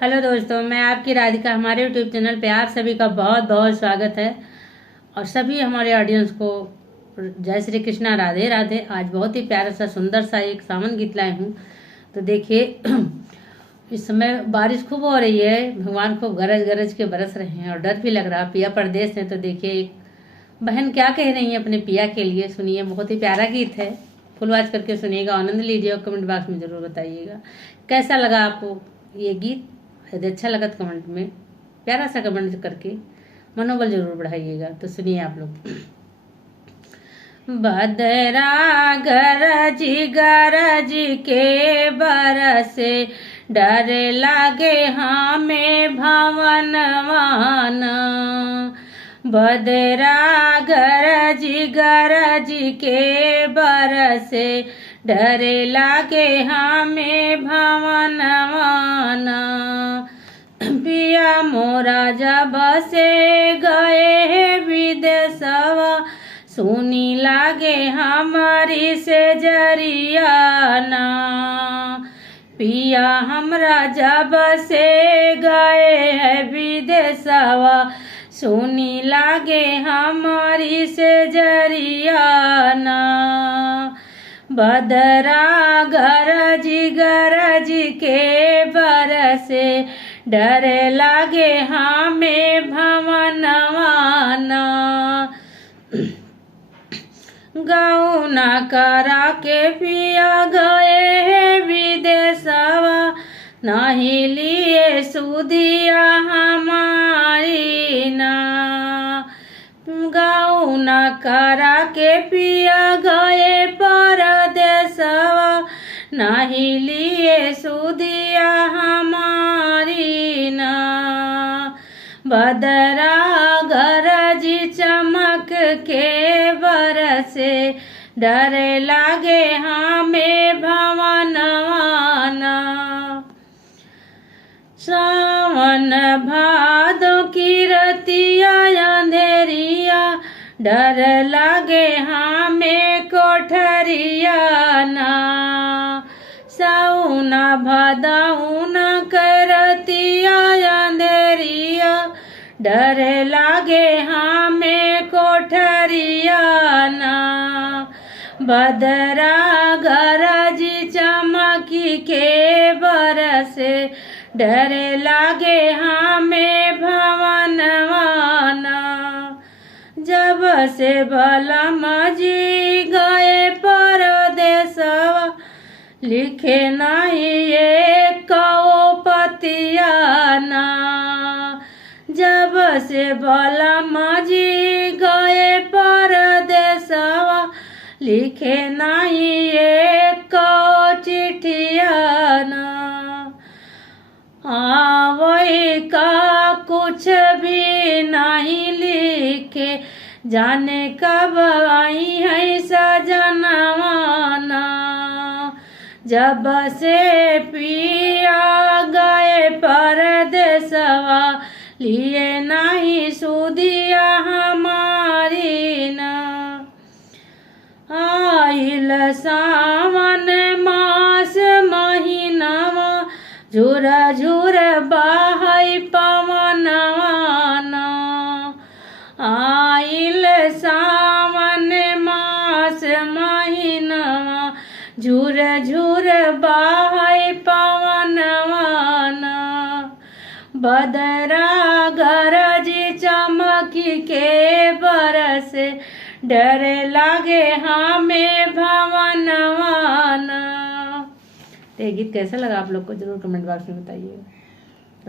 Hello दोस्तों, मैं आपकी राधिका। हमारे यूट्यूब चैनल पे आप सभी का बहुत बहुत स्वागत है और सभी हमारे ऑडियंस को जय श्री कृष्णा, राधे राधे। आज बहुत ही प्यारा सा सुंदर सा एक सावन गीत लाई हूँ। तो देखिए इस समय बारिश खूब हो रही है, भगवान खूब गरज गरज के बरस रहे हैं और डर भी लग रहा। पिया परदेश है। तो देखिए एक बहन क्या कह रही है अपने पिया के लिए, सुनिए। बहुत ही प्यारा गीत है, फुल वॉच करके सुनिएगा, आनंद लीजिए और कमेंट बॉक्स में जरूर बताइएगा कैसा लगा आपको ये गीत। यदि अच्छा लगा तो कमेंट में प्यारा सा कमेंट करके मनोबल जरूर बढ़ाइएगा। तो सुनिए आप लोग। बदरा गरज के बरसे, डर लागे हमें भवनवान। बदरा गरज के बरसे, डर लागे हमें भवनवान। पिया मोरा जब से गए विदेशवा, सुनी लागे हमारी से जरियाना। पिया हमरा जब से गए है विदेशवा, सुनी लागे हमारी से जरियाना। बदरा गरज के बरसे, डर लागे हमें भवनवाना। गौना करा के पिया गए विदेशवा, नहीं लिए सुदिया हमारी ना। गौना करा के पिया गए परदेशवा, नहीं लिए सुदिया हमारी ना। बदरा गरज चमक के बरसे, डर लागे हमें भवनवाना। सावन भादों की रतिया अंधेरिया, डर लागे हमें कोठरिया ना। साउना भादौना करतिया अंधेरिया, डर लागे हमें कोठरिया ना। बदरा गरज चमकी के बरसे, डर लागे हमें भवनवाना। जब से बलमा जी गए परदेशवा, लिखे नहीं एक पतियाना। जब से बलमा जी गए परदेशवा, लिखे नहीं एक चिट्ठियाना। वही का कुछ भी नहीं लिखे, जाने कब आई है सजनवाना। जब से पिया गए परदेशवा, लिए नहीं सुदिया हमारी ना। आइल सावन मास महीनावा, झुर झुर बहै पवनवाना। आइल सावन मास महीनावा, झुर झुर बहै पवनवाना। बदरा गरज चमकी के बरसे, डर लागे हमें भवनवाना। तो ये गीत कैसा लगा आप लोग को जरूर कमेंट बॉक्स में बताइएगा।